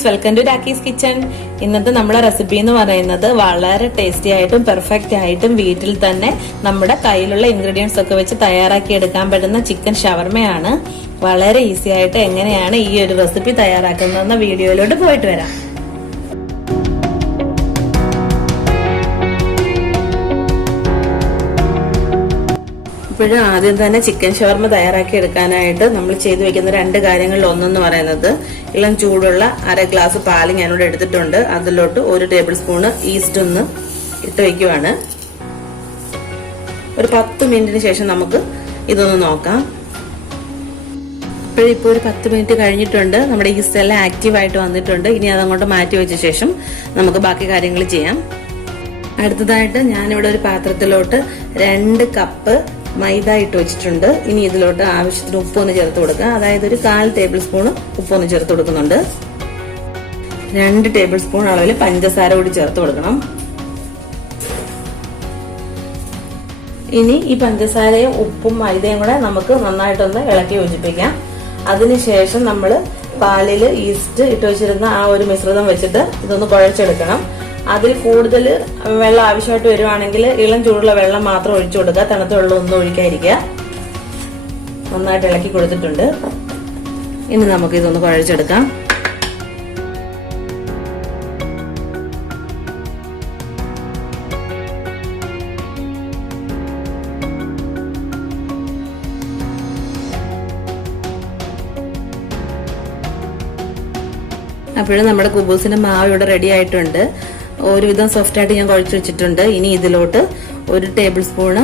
Friends, welcome to Rakhi's kitchen. ഇന്നത്തെ നമ്മുടെ recipe എന്ന് പറയുന്നത് വളരെ ടേസ്റ്റി ആയിട്ടും പെർഫെക്റ്റ് ആയിട്ടും വീട്ടിൽ തന്നെ നമ്മുടെ കയ്യിലുള്ള ഇൻഗ്രീഡിയൻസ് ഒക്കെ വെച്ച് തയ്യാറാക്കി എടുക്കാൻ പറ്റുന്ന ചിക്കൻ ഷവർമയാണ്. വളരെ ഈസി ആയിട്ട് എങ്ങനെയാണ് ഈ ഒരു റെസിപ്പി തയ്യാറാക്കുന്നതെന്ന വീഡിയോയിലോട്ട് പോയിട്ട് വരാം. ഇപ്പോഴും ആദ്യം തന്നെ ചിക്കൻ ഷവർമ തയ്യാറാക്കി എടുക്കാനായിട്ട് നമ്മൾ ചെയ്തു വെക്കുന്ന രണ്ട് കാര്യങ്ങളിൽ ഒന്നെന്ന് പറയുന്നത് ഇളം ചൂടുള്ള അര ഗ്ലാസ് പാല് ഞാനിവിടെ എടുത്തിട്ടുണ്ട്. അതിലോട്ട് 1 ടേബിൾ സ്പൂണ് ഈസ്റ്റ് ഒന്ന് ഇട്ട് വയ്ക്കുവാണ്. ഒരു 10 മിനിറ്റിന് ശേഷം നമുക്ക് ഇതൊന്ന് നോക്കാം. ഇപ്പോൾ ഒരു 10 മിനിറ്റ് കഴിഞ്ഞിട്ടുണ്ട്. നമ്മുടെ ഈസ്റ്റ് എല്ലാം ആക്റ്റീവായിട്ട് വന്നിട്ടുണ്ട്. ഇനി അതങ്ങോട്ട് മാറ്റി വെച്ച ശേഷം നമുക്ക് ബാക്കി കാര്യങ്ങൾ ചെയ്യാം. അടുത്തതായിട്ട് ഞാനിവിടെ ഒരു പാത്രത്തിലോട്ട് 2 കപ്പ് മൈദ ഇട്ട് വെച്ചിട്ടുണ്ട്. ഇനി ഇതിലോട്ട് ആവശ്യത്തിന് ഉപ്പൊന്ന് ചേർത്ത് കൊടുക്കുക. അതായത് ഒരു 1/4 ടേബിൾ സ്പൂണ് ഉപ്പൊന്ന് ചേർത്ത് കൊടുക്കുന്നുണ്ട്. 2 ടേബിൾ സ്പൂൺ അളവിൽ പഞ്ചസാര കൂടി ചേർത്ത് കൊടുക്കണം. ഇനി ഈ പഞ്ചസാരയും ഉപ്പും മൈദയും കൂടെ നമുക്ക് നന്നായിട്ടൊന്ന് ഇളക്കി യോജിപ്പിക്കാം. അതിനുശേഷം നമ്മൾ പാലിൽ ഈസ്റ്റ് ഇട്ട് വെച്ചിരുന്ന ആ ഒരു മിശ്രിതം വെച്ചിട്ട് ഇതൊന്ന് കുഴച്ചെടുക്കണം. അതിൽ കൂടുതൽ വെള്ളം ആവശ്യമായിട്ട് വരുവാണെങ്കിൽ ഇളം ചൂടുള്ള വെള്ളം മാത്രം ഒഴിച്ചു കൊടുക്കുക. തണുത്ത വെള്ളം ഒന്നും ഒഴിക്കാതിരിക്കുക. നന്നായിട്ട് ഇളക്കി കൊടുത്തിട്ടുണ്ട്. ഇനി നമുക്ക് ഇതൊന്ന് കുഴച്ചെടുക്കാം. അപ്പോഴും നമ്മുടെ കുബൂസിന്റെ മാവ് ഇവിടെ റെഡി ആയിട്ടുണ്ട്. ഒരുവിധം സോഫ്റ്റ് ആയിട്ട് ഞാൻ കുഴച്ച് വെച്ചിട്ടുണ്ട്. ഇനി ഇതിലോട്ട് 1 ടേബിൾ സ്പൂണ്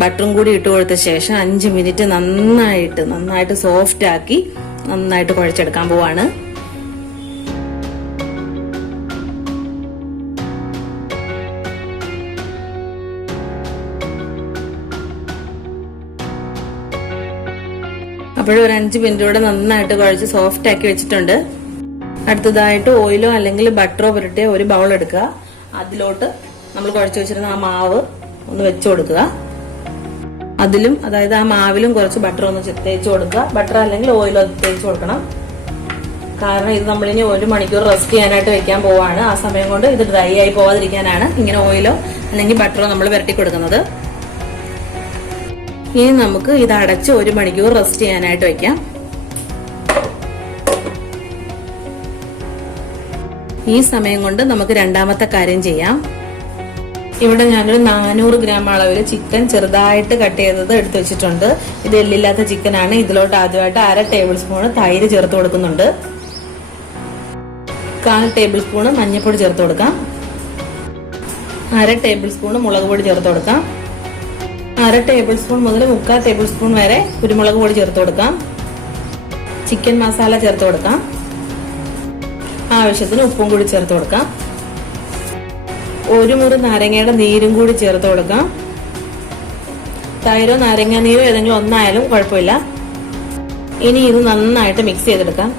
ബട്ടറും കൂടി ഇട്ട് കൊടുത്ത ശേഷം 5 മിനിറ്റ് നന്നായിട്ട് സോഫ്റ്റ് ആക്കി നന്നായിട്ട് കുഴച്ചെടുക്കാൻ പോവാണ്. അപ്പോഴും ഒരു 5 മിനിറ്റ് കൂടെ നന്നായിട്ട് കുഴച്ച് സോഫ്റ്റ് ആക്കി വെച്ചിട്ടുണ്ട്. അടുത്തതായിട്ട് ഓയിലോ അല്ലെങ്കിൽ ബട്ടറോ പുരട്ടിയ ഒരു ബൗൾ എടുക്കുക. അതിലോട്ട് നമ്മൾ കുഴച്ച് വെച്ചിരുന്ന ആ മാവ് ഒന്ന് വെച്ചു കൊടുക്കുക. അതിലും അതായത് ആ മാവിലും കുറച്ച് ബട്ടർ ഒന്ന് തേച്ച് കൊടുക്കുക. ബട്ടർ അല്ലെങ്കിൽ ഓയിലോ തേച്ച് കൊടുക്കണം. കാരണം ഇത് നമ്മളിനി 1 മണിക്കൂർ റെസ്റ്റ് ചെയ്യാനായിട്ട് വെക്കാൻ പോവാണ്. ആ സമയം കൊണ്ട് ഇത് ഡ്രൈ ആയി പോവാതിരിക്കാനാണ് ഇങ്ങനെ ഓയിലോ അല്ലെങ്കിൽ ബട്ടറോ നമ്മൾ പുരട്ടി കൊടുക്കുന്നത്. ഇനി നമുക്ക് ഇത് അടച്ച് 1 മണിക്കൂർ റെസ്റ്റ് ചെയ്യാനായിട്ട് വെക്കാം. ഈ സമയം കൊണ്ട് നമുക്ക് രണ്ടാമത്തെ കാര്യം ചെയ്യാം. ഇവിടെ ഞാനൊരു 400 ഗ്രാം അളവിൽ ചിക്കൻ ചെറുതായിട്ട് കട്ട് ചെയ്തത് എടുത്തു വെച്ചിട്ടുണ്ട്. ഇത് എല്ലില്ലാത്ത ചിക്കൻ ആണ്. ഇതിലോട്ട് ആദ്യമായിട്ട് 1/2 ടേബിൾ സ്പൂണ് തൈര് ചേർത്ത് കൊടുക്കുന്നുണ്ട്. 1/4 ടേബിൾ സ്പൂണ് മഞ്ഞൾപ്പൊടി ചേർത്ത് കൊടുക്കാം. 1/2 ടേബിൾ സ്പൂണ് മുളക് പൊടി ചേർത്ത് കൊടുക്കാം. 1/2 ടേബിൾ സ്പൂൺ മുതൽ 3/4 ടേബിൾ സ്പൂൺ വരെ കുരുമുളക് പൊടി ചേർത്ത് കൊടുക്കാം. ചിക്കൻ മസാല ചേർത്ത് കൊടുക്കാം. ആവശ്യത്തിന് ഉപ്പും കൂടി ചേർത്ത് കൊടുക്കാം. 1 മുറി നാരങ്ങയുടെ നീരും കൂടി ചേർത്ത് കൊടുക്കാം. തൈരോ നാരങ്ങ നീരോ ഏതെങ്കിലും ഒന്നായാലും കുഴപ്പമില്ല. ഇനി ഇത് നന്നായിട്ട് മിക്സ് ചെയ്തെടുക്കാം.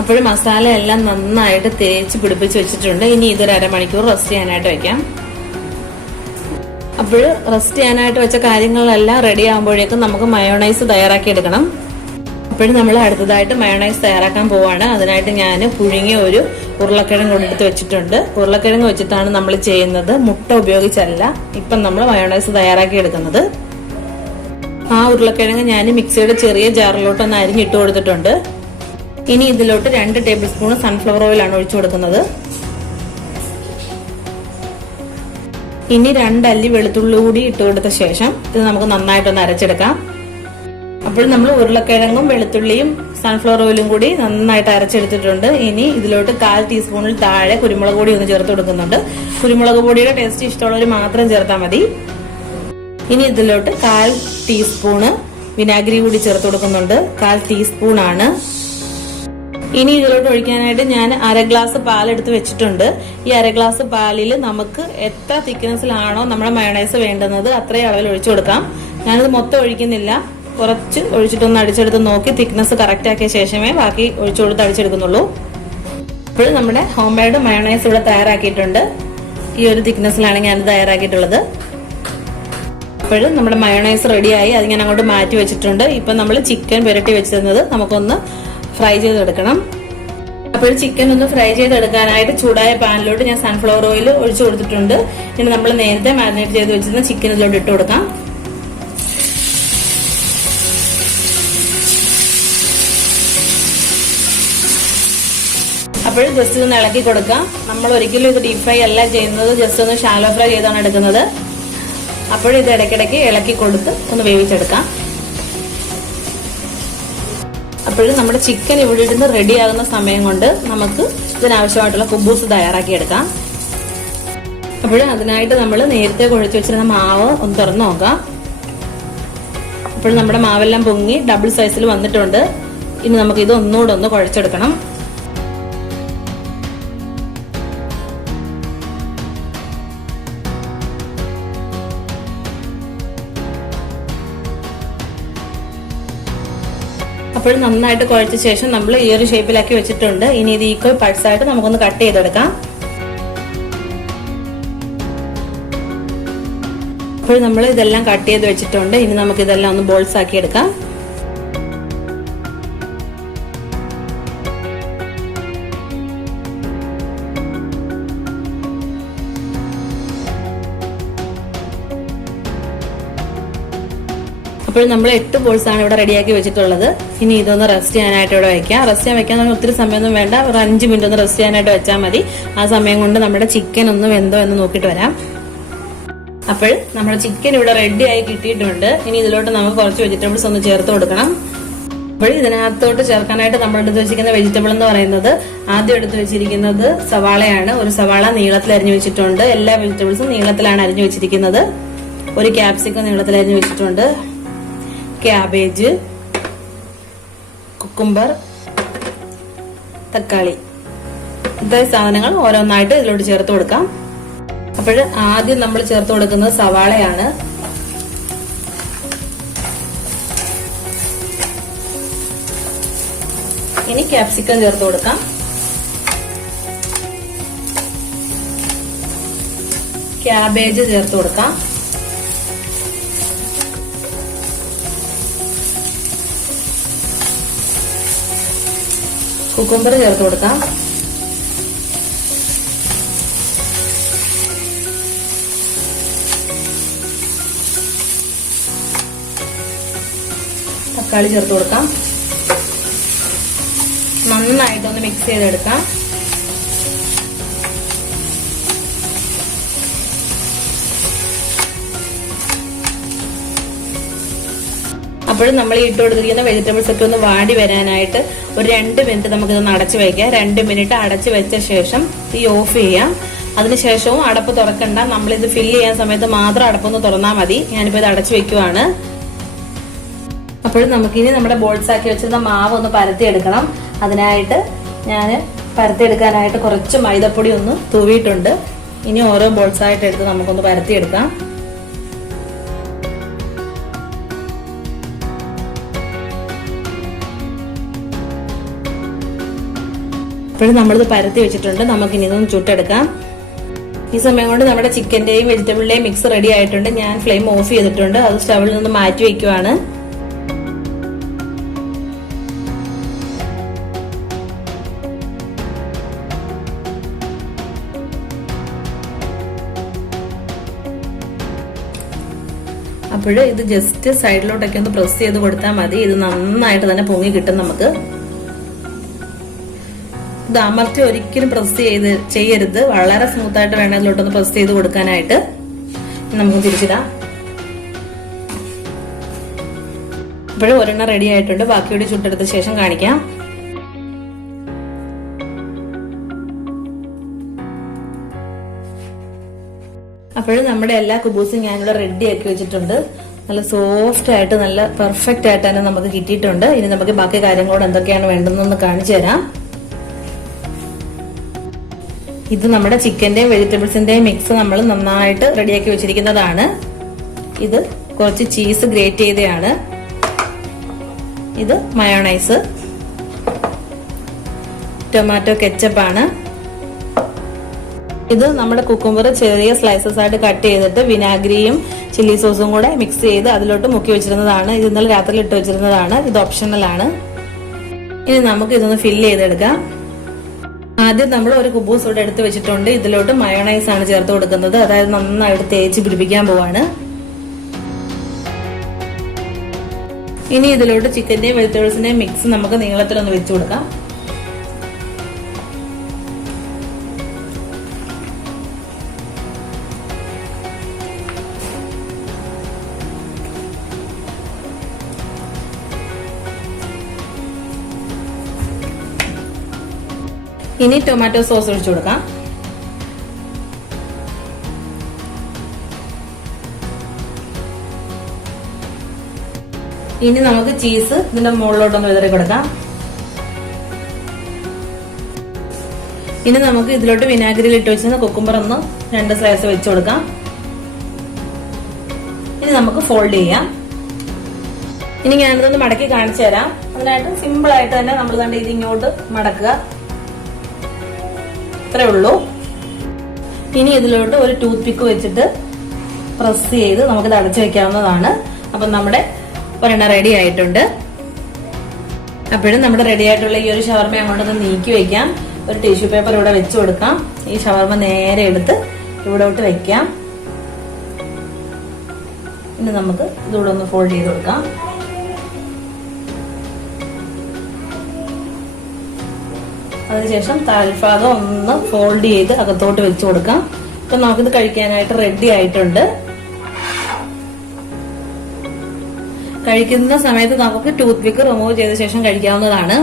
അപ്പോഴും മസാല എല്ലാം നന്നായിട്ട് തേച്ച് പിടിപ്പിച്ച് വെച്ചിട്ടുണ്ട്. ഇനി ഇതൊരു 1/2 മണിക്കൂർ റെസ്റ്റ് ചെയ്യാനായിട്ട് വെക്കാം. അപ്പോൾ റെസ്റ്റ് ചെയ്യാനായിട്ട് വെച്ച കാര്യങ്ങളെല്ലാം റെഡി ആകുമ്പോഴേക്കും നമുക്ക് മയോണൈസ് തയ്യാറാക്കി എടുക്കണം. അപ്പോഴും നമ്മൾ അടുത്തതായിട്ട് മയോണൈസ് തയ്യാറാക്കാൻ പോവാണ്. അതിനായിട്ട് ഞാൻ പുഴുങ്ങിയ ഒരു ഉരുളക്കിഴങ്ങ് എടുത്ത് വെച്ചിട്ടുണ്ട്. ഉരുളക്കിഴങ്ങ് വെച്ചിട്ടാണ് നമ്മൾ ചെയ്യുന്നത്, മുട്ട ഉപയോഗിച്ചല്ല ഇപ്പം നമ്മൾ മയോണൈസ് തയ്യാറാക്കി എടുക്കുന്നത്. ആ ഉരുളക്കിഴങ്ങ് ഞാൻ മിക്സിയുടെ ചെറിയ ജാറിലോട്ടൊന്ന് അരിഞ്ഞിട്ട് കൊടുത്തിട്ടുണ്ട്. ഇനി ഇതിലോട്ട് 2 ടേബിൾ സ്പൂൺ സൺഫ്ലവർ ഓയിലാണ് ഒഴിച്ചു കൊടുക്കുന്നത്. ഇനി 2 അല്ലി വെളുത്തുള്ളി കൂടി ഇട്ട് കൊടുത്ത ശേഷം ഇത് നമുക്ക് നന്നായിട്ടൊന്ന് അരച്ചെടുക്കാം. അപ്പോൾ നമ്മൾ ഉരുളക്കിഴങ്ങും വെളുത്തുള്ളിയും സൺഫ്ലവർ ഓയിലും കൂടി നന്നായിട്ട് അരച്ചെടുത്തിട്ടുണ്ട്. ഇനി ഇതിലോട്ട് 1/4 ടീസ്പൂണിൽ താഴെ കുരുമുളക് പൊടി ഒന്ന് ചേർത്ത് കൊടുക്കുന്നുണ്ട്. കുരുമുളക് പൊടിയുടെ ടേസ്റ്റ് ഇഷ്ടമുള്ളവർ മാത്രം ചേർത്താൽ മതി. ഇനി ഇതിലോട്ട് 1/4 ടീസ്പൂണ് വിനാഗിരി കൂടി ചേർത്ത് കൊടുക്കുന്നുണ്ട്. 1/4 ടീസ്പൂൺ ആണ്. ഇനി ഇതിലോട്ട് ഒഴിക്കാനായിട്ട് ഞാൻ 1/2 ഗ്ലാസ് പാലെടുത്ത് വെച്ചിട്ടുണ്ട്. ഈ 1/2 ഗ്ലാസ് പാലിൽ നമുക്ക് എത്ര തിക്നെസ്സിലാണോ നമ്മുടെ മയോണൈസ് വേണ്ടുന്നത് അത്രയും അളവിൽ ഒഴിച്ചു കൊടുക്കാം. ഞാനിത് മൊത്തം ഒഴിക്കുന്നില്ല, കുറച്ച് ഒഴിച്ചിട്ടൊന്ന് അടിച്ചെടുത്ത് നോക്കി തിക്നെസ് കറക്റ്റ് ആക്കിയ ശേഷമേ ബാക്കി ഒഴിച്ചു കൊടുത്ത് അടിച്ചെടുക്കുന്നുള്ളൂ. ഇപ്പോൾ നമ്മുടെ ഹോം മെയ്ഡ് മയോണൈസ് ഇവിടെ തയ്യാറാക്കിയിട്ടുണ്ട്. ഈ ഒരു തിക്നെസ്സിലാണ് ഞാൻ തയ്യാറാക്കിയിട്ടുള്ളത്. അപ്പോഴും നമ്മുടെ മയോണൈസ് റെഡിയായി. അത് ഞാൻ അങ്ങോട്ട് മാറ്റി വെച്ചിട്ടുണ്ട്. ഇപ്പം നമ്മൾ ചിക്കൻ പുരട്ടി വെച്ചിരുന്നത് നമുക്കൊന്ന് ഫ്രൈ ചെയ്തെടുക്കണം. അപ്പോൾ ചിക്കൻ ഒന്ന് ഫ്രൈ ചെയ്തെടുക്കാനായിട്ട് ചൂടായ പാനിലോട്ട് ഞാൻ സൺഫ്ലവർ ഓയിൽ ഒഴിച്ചു കൊടുത്തിട്ടുണ്ട്. ഇനി നമ്മൾ നേരത്തെ മാരിനേറ്റ് ചെയ്ത് വെച്ചിരുന്ന ചിക്കൻ ഇതിലോട്ട് ഇട്ട് കൊടുക്കാം. അപ്പോൾ ജസ്റ്റ് ഒന്ന് ഇളക്കി കൊടുക്കാം. നമ്മൾ ഒരിക്കലും ഇത് ഡീപ് ഫ്രൈ അല്ല ചെയ്യുന്നത്, ജസ്റ്റ് ഒന്ന് ഷാലോ ഫ്രൈ ചെയ്താണ് എടുക്കുന്നത്. അപ്പോഴിത് ഇടയ്ക്കിടയ്ക്ക് ഇളക്കി കൊടുത്ത് ഒന്ന് വേവിച്ചെടുക്കാം. അപ്പോഴും നമ്മുടെ ചിക്കൻ ഇവിടെ ഇരുന്ന് റെഡി ആകുന്ന സമയം കൊണ്ട് നമുക്ക് ഇതിനാവശ്യമായിട്ടുള്ള കുബൂസ് തയ്യാറാക്കിയെടുക്കാം. അപ്പോഴും അതിനായിട്ട് നമ്മൾ നേരത്തെ കുഴച്ച് വെച്ചിരുന്ന മാവ് ഒന്ന് തുറന്നു നോക്കാം. അപ്പോഴും നമ്മുടെ മാവെല്ലാം പൊങ്ങി ഡബിൾ സൈസിൽ വന്നിട്ടുണ്ട്. ഇനി നമുക്ക് ഇത് ഒന്നുകൂടെ ഒന്ന് കുഴച്ചെടുക്കണം. അപ്പോഴും നന്നായിട്ട് കുഴച്ച ശേഷം നമ്മൾ ഈ ഒരു ഷേപ്പിലാക്കി വെച്ചിട്ടുണ്ട്. ഇനി ഇത് ഈക്വൽ പാർട്സ് ആയിട്ട് നമുക്കൊന്ന് കട്ട് ചെയ്തെടുക്കാം. അപ്പോൾ നമ്മൾ ഇതെല്ലാം കട്ട് ചെയ്ത് വെച്ചിട്ടുണ്ട്. ഇനി നമുക്ക് ഇതെല്ലാം ഒന്ന് ബോൾസ് ആക്കി എടുക്കാം. അപ്പോൾ നമ്മൾ 8 ബോൾസ് ആണ് ഇവിടെ റെഡിയാക്കി വെച്ചിട്ടുള്ളത്. ഇനി ഇതൊന്ന് റെസ്റ്റ് ചെയ്യാനായിട്ട് ഇവിടെ വെക്കാം. റെസ്റ്റ് ചെയ്യാൻ വെക്കാൻ നമ്മൾ ഒത്തിരി സമയമൊന്നും വേണ്ട, ഒരു 5 മിനിറ്റ് ഒന്ന് റെസ്റ്റ് ചെയ്യാനായിട്ട് വെച്ചാൽ മതി. ആ സമയം കൊണ്ട് നമ്മുടെ ചിക്കൻ ഒന്ന് വെന്തോ എന്ന് നോക്കിയിട്ട് വരാം. അപ്പോൾ നമ്മുടെ ചിക്കൻ ഇവിടെ റെഡി ആയി കിട്ടിയിട്ടുണ്ട്. ഇനി ഇതിലോട്ട് നമുക്ക് കുറച്ച് വെജിറ്റബിൾസ് ഒന്ന് ചേർത്ത് കൊടുക്കണം. അപ്പോൾ ഇതിനകത്തോട്ട് ചേർക്കാനായിട്ട് നമ്മൾ എടുത്ത് വെച്ചിരിക്കുന്ന വെജിറ്റബിൾ എന്ന് പറയുന്നത്, ആദ്യം എടുത്ത് വെച്ചിരിക്കുന്നത് സവാളയാണ്. ഒരു സവാള നീളത്തിൽ അരിഞ്ഞു വെച്ചിട്ടുണ്ട്. എല്ലാ വെജിറ്റബിൾസും നീളത്തിലാണ് അരിഞ്ഞു വെച്ചിരിക്കുന്നത്. ഒരു ക്യാപ്സിക്കം നീളത്തിൽ അരിഞ്ഞു വെച്ചിട്ടുണ്ട്. ക്യാബേജ്, കുക്കുംബർ, തക്കാളി, ഇത്രയും സാധനങ്ങൾ ഓരോന്നായിട്ട് ഇതിലോട്ട് ചേർത്ത് കൊടുക്കാം. അപ്പോൾ ആദ്യം നമ്മൾ ചേർത്ത് കൊടുക്കുന്നത് സവാളയാണ്. ഇനി ക്യാപ്സിക്കം ചേർത്ത് കൊടുക്കാം. ക്യാബേജ് ചേർത്ത് കൊടുക്കാം. കുക്കുംബർ ചേർത്ത് കൊടുക്കാം. തക്കാളി ചേർത്ത് കൊടുക്കാം. നന്നായിട്ടൊന്ന് മിക്സ് ചെയ്തെടുക്കാം. അപ്പോഴും നമ്മൾ ഇട്ട് കൊടുത്തിരിക്കുന്ന വെജിറ്റബിൾസ് ഒക്കെ ഒന്ന് വാടി വരാനായിട്ട് ഒരു 2 മിനിറ്റ് നമുക്കിതൊന്ന് അടച്ചു വയ്ക്കാം. 2 മിനിറ്റ് അടച്ചു വെച്ച ശേഷം തീ ഓഫ് ചെയ്യാം. അതിനുശേഷവും അടപ്പ് തുറക്കണ്ട, നമ്മളിത് ഫില്ല് ചെയ്യാൻ സമയത്ത് മാത്രം അടപ്പൊന്ന് തുറന്നാൽ മതി. ഞാനിപ്പോൾ ഇത് അടച്ചു വെക്കുവാണ്. അപ്പോഴും നമുക്കിനി നമ്മുടെ ബോൾസ് ആക്കി വെച്ചിരുന്ന മാവ് ഒന്ന് പരത്തിയെടുക്കണം. അതിനായിട്ട് ഞാൻ പരത്തിയെടുക്കാനായിട്ട് കുറച്ച് മൈദപ്പൊടി ഒന്ന് തൂവിയിട്ടുണ്ട്. ഇനി ഓരോ ബോൾസ് ആയിട്ട് എടുത്ത് നമുക്കൊന്ന് പരത്തിയെടുക്കാം. അപ്പോഴും നമ്മളിത് പരത്തി വെച്ചിട്ടുണ്ട്. നമുക്കിനി ഇതൊന്ന് ചുട്ടെടുക്കാം. ഈ സമയം കൊണ്ട് നമ്മുടെ ചിക്കന്റെയും വെജിറ്റബിളിന്റെയും മിക്സ് റെഡി ആയിട്ടുണ്ട്. ഞാൻ ഫ്ലെയിം ഓഫ് ചെയ്തിട്ടുണ്ട്. അത് സ്റ്റവിൽ നിന്ന് മാറ്റി വെക്കുവാണ്. അപ്പോൾ ഇത് ജസ്റ്റ് സൈഡിലോട്ടൊക്കെ ഒന്ന് പ്രസ് ചെയ്ത് കൊടുത്താൽ മതി. ഇത് നന്നായിട്ട് തന്നെ പൊങ്ങി കിട്ടും നമുക്ക്. ഇത് അമർത്തി ഒരിക്കലും പ്രസ് ചെയ്യരുത്. വളരെ സ്മൂത്ത് ആയിട്ട് വേണം ഇതിലോട്ടൊന്ന് പ്രസ് ചെയ്ത് കൊടുക്കാനായിട്ട്. നമുക്ക് തിരിച്ചിടാം. ഇപ്പോഴും ഒരെണ്ണം റെഡി ആയിട്ടുണ്ട്. ബാക്കിയോടെ ചുട്ടെടുത്ത ശേഷം കാണിക്കാം. അപ്പോഴും നമ്മുടെ എല്ലാ കുബൂസും ഞാനിവിടെ റെഡി ആക്കി വെച്ചിട്ടുണ്ട്. നല്ല സോഫ്റ്റ് ആയിട്ട് നല്ല പെർഫെക്റ്റ് ആയിട്ട് തന്നെ നമുക്ക് കിട്ടിയിട്ടുണ്ട്. ഇനി നമുക്ക് ബാക്കി കാര്യങ്ങളോട് എന്തൊക്കെയാണ് വേണ്ടതെന്നൊന്ന് കാണിച്ചു തരാം. ഇത് നമ്മുടെ ചിക്കന്റെയും വെജിറ്റബിൾസിന്റെയും മിക്സ് നമ്മൾ നന്നായിട്ട് റെഡിയാക്കി വെച്ചിരിക്കുന്നതാണ്. ഇത് കുറച്ച് ചീസ് ഗ്രേറ്റ് ചെയ്തതാണ്. ഇത് മയോണൈസ്, ടൊമാറ്റോ കെച്ചപ്പാണ്. ഇത് നമ്മുടെ കുക്കുംബർ ചെറിയ സ്ലൈസസ് ആയിട്ട് കട്ട് ചെയ്തിട്ട് വിനാഗിരിയും ചില്ലി സോസും കൂടെ മിക്സ് ചെയ്ത് അതിലോട്ട് മുക്കി വെച്ചിരുന്നതാണ്. ഇത് ഇന്നലെ രാത്രി ഇട്ട് വെച്ചിരുന്നതാണ്. ഇത് ഓപ്ഷണൽ ആണ്. ഇനി നമുക്ക് ഇതൊന്ന് ഫില്ല് ചെയ്തെടുക്കാം. ആദ്യം നമ്മൾ ഒരു കുബൂസ് ഇവിടെ എടുത്ത് വെച്ചിട്ടുണ്ട്. ഇതിലോട്ട് മയോണൈസ് ആണ് ചേർത്ത് കൊടുക്കുന്നത്. അതായത് നന്നായിട്ട് തേച്ച് പിടിപ്പിക്കാൻ പോവാണ്. ഇനി ഇതിലോട്ട് ചിക്കന്റെയും വെജിറ്റബിൾസിന്റെയും മിക്സ് നമുക്ക് നീളത്തിലൊന്ന് വെച്ചു കൊടുക്കാം. ഇനി ടൊമാറ്റോ സോസ് ഒഴിച്ചു കൊടുക്കാം. ഇനി നമുക്ക് ചീസ് ഇതിന്റെ മുകളിലോട്ടൊന്ന് വിതറി കൊടുക്കാം. ഇനി നമുക്ക് ഇതിലോട്ട് വിനാഗിരിയിൽ ഇട്ട് വെച്ചിരുന്ന കുക്കുംബർ ഒന്ന് 2 സ്ലൈസ് വെച്ചു കൊടുക്കാം. ഇനി നമുക്ക് ഫോൾഡ് ചെയ്യാം. ഇനി ഞാനിതൊന്ന് മടക്കി കാണിച്ചു തരാം. അതിനായിട്ട് സിമ്പിൾ ആയിട്ട് തന്നെ നമ്മൾ തന്നെ ഇത് ഇങ്ങോട്ട് മടക്കുക. ഇത്രേ ഉള്ളൂ. ഇനി ഇതിലോട്ട് ഒരു ടൂത്ത് പിക്ക് വെച്ചിട്ട് പ്രസ് ചെയ്ത് നമുക്കിത് അടച്ചു വെക്കാവുന്നതാണ്. അപ്പം നമ്മുടെ ഒരെണ്ണം റെഡി ആയിട്ടുണ്ട്. അപ്പോഴും നമ്മുടെ റെഡി ആയിട്ടുള്ള ഈ ഒരു ഷവർമ അങ്ങോട്ടൊന്ന് നീക്കി വെക്കാം. ഒരു ടിഷ്യൂ പേപ്പർ ഇവിടെ വെച്ച് കൊടുക്കാം. ഈ ഷവർമ നേരെ എടുത്ത് ഇവിടോട്ട് വെക്കാം. ഇനി നമുക്ക് ഇതിവിടെ ഒന്ന് ഫോൾഡ് ചെയ്ത് കൊടുക്കാം. അതിനുശേഷം താഴ്ഭാഗം ഒന്ന് ഫോൾഡ് ചെയ്ത് അകത്തോട്ട് വെച്ച് കൊടുക്കാം. അപ്പൊ നമുക്കിത് കഴിക്കാനായിട്ട് റെഡി ആയിട്ടുണ്ട്. കഴിക്കുന്ന സമയത്ത് നമുക്ക് ടൂത്ത് പിക്ക് റിമൂവ് ചെയ്ത ശേഷം കഴിക്കാവുന്നതാണ്.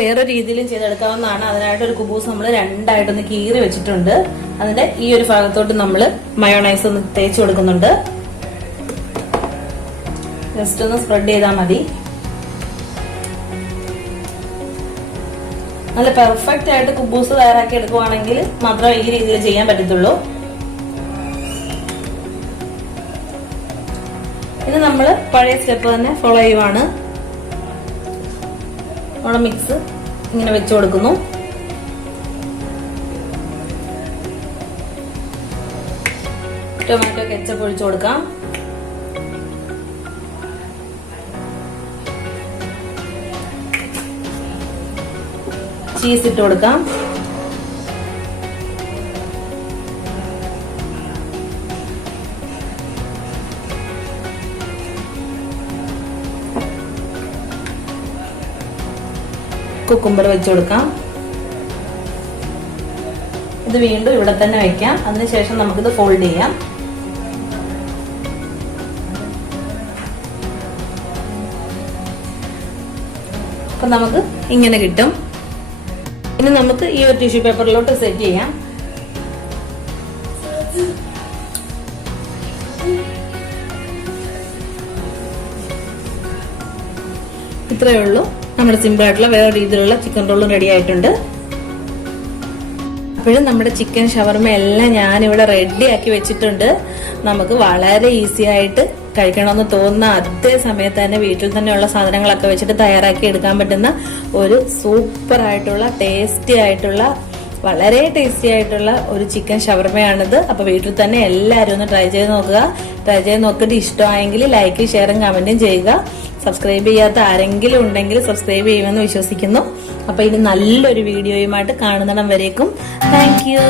വേറെ രീതിയിലും ചെയ്തെടുക്കാവുന്നതാണ്. അതിനായിട്ട് ഒരു കുബൂസ് നമ്മൾ 2ആയിട്ടൊന്ന് കീറി വെച്ചിട്ടുണ്ട്. അതിന്റെ ഈ ഒരു ഭാഗത്തോട്ട് നമ്മൾ മയോണൈസ് ഒന്ന് തേച്ച് കൊടുക്കുന്നുണ്ട്. ജസ്റ്റ് ഒന്ന് സ്പ്രെഡ് ചെയ്താൽ മതി. നല്ല പെർഫെക്റ്റ് ആയിട്ട് കുബൂസ് തയ്യാറാക്കി എടുക്കുവാണെങ്കിൽ മാത്രമേ ഈ രീതിയിൽ ചെയ്യാൻ പറ്റത്തുള്ളൂ. ഇത് നമ്മൾ പഴയ സ്റ്റെപ്പ് തന്നെ ഫോളോ ചെയ്യുവാണ്. നമ്മുടെ മിക്സ് ഇങ്ങനെ വെച്ചു കൊടുക്കുന്നു. ടൊമാറ്റോ കെച്ചപ്പ് ഒഴിച്ചു കൊടുക്കാം. ചീസ് ഇട്ട് കൊടുക്കാം. കുക്കുംബർ വെച്ച് കൊടുക്കാം. ഇത് വീണ്ടും ഇവിടെ തന്നെ വെക്കാം. അതിനുശേഷം നമുക്കിത് ഫോൾഡ് ചെയ്യാം. അപ്പൊ നമുക്ക് ഇങ്ങനെ കിട്ടും. ഇനി നമുക്ക് ഈ ഒരു ടിഷ്യൂ പേപ്പറിലോട്ട് സെറ്റ് ചെയ്യാം. ഇത്രയേ ഉള്ളൂ. നമ്മുടെ സിമ്പിൾ ആയിട്ടുള്ള വേറെ രീതിയിലുള്ള ചിക്കൻ റോളും റെഡി ആയിട്ടുണ്ട്. അപ്പോഴും നമ്മുടെ ചിക്കൻ ഷവർമ എല്ലാം ഞാനിവിടെ റെഡി ആക്കി വെച്ചിട്ടുണ്ട്. നമുക്ക് വളരെ ഈസി ആയിട്ട് കഴിക്കണമെന്ന് തോന്നുന്ന അതേ സമയത്ത് തന്നെ വീട്ടിൽ തന്നെയുള്ള സാധനങ്ങളൊക്കെ വെച്ചിട്ട് തയ്യാറാക്കി എടുക്കാൻ പറ്റുന്ന ഒരു സൂപ്പർ ആയിട്ടുള്ള ടേസ്റ്റി ആയിട്ടുള്ള വളരെ ടേസ്റ്റി ആയിട്ടുള്ള ഒരു ചിക്കൻ ഷവർമയാണിത്. അപ്പൊ വീട്ടിൽ തന്നെ എല്ലാവരും ഒന്ന് ട്രൈ ചെയ്ത് നോക്കുക. ട്രൈ ചെയ്ത് നോക്കിയിട്ട് ഇഷ്ടമായെങ്കിൽ ലൈക്ക് ഷെയറും കമന്റും ചെയ്യുക. സബ്സ്ക്രൈബ് ചെയ്യാത്ത ആരെങ്കിലും ഉണ്ടെങ്കിൽ സബ്സ്ക്രൈബ് ചെയ്യുമെന്ന് വിശ്വസിക്കുന്നു. അപ്പൊ ഇനി നല്ലൊരു വീഡിയോയുമായിട്ട് കാണുന്നിടം വരേക്കും താങ്ക് യു.